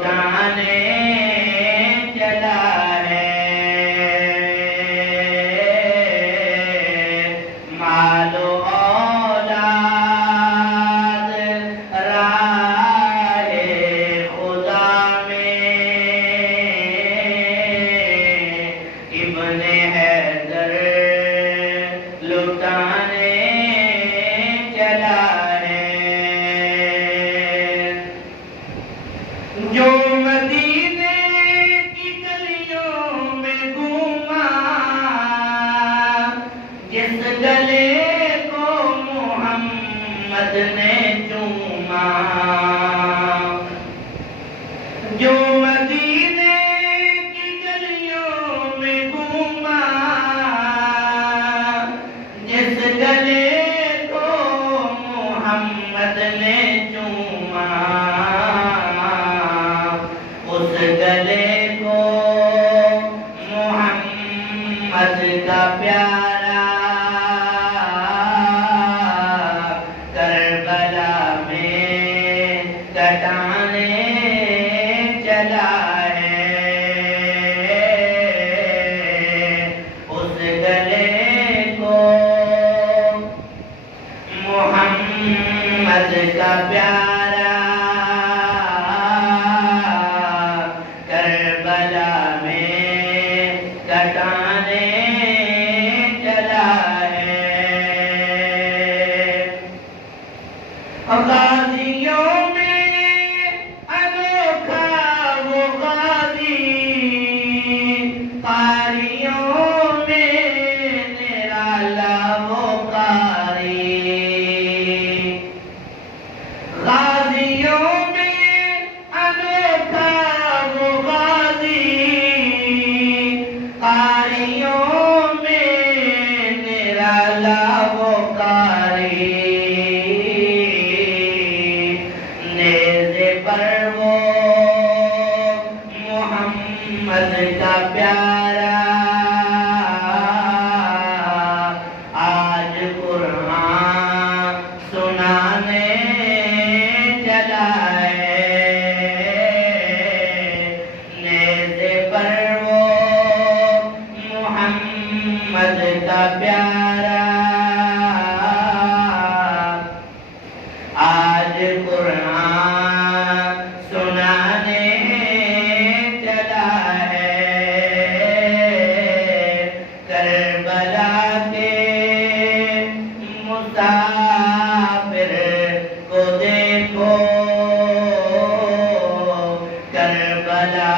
लुटाने चला है। मालो औलाद राहे खुदा में इब्ने हैदर लुटाने चला है। जो मदीने की गलियों में घूमा, जिस गले को मोहम्मद ने चूमा, जो मदीने की गलियों में घूमा, जिस गले को मोहम्मद ने चूमा, उस गले को मोहम्मद का प्यारा करबला में कटाने चला है। उस गले को मोहम्मद का प्यारा करबला में कटाने चला है। गाजियों में अनोखा वो गाजी, कारियों में निराला वो कारी। गाजियों में अनोखा वो गाजी, कारियों में निराला वो कारी। नेज़े पर वो मोहम्मद का प्यारा आज कुरान सुनाने चला है। नेज़े पर वो मोहम्मद का प्यारा आज कुरान सुनाने चला है। करबला के मुसाफिर को देखो, करबला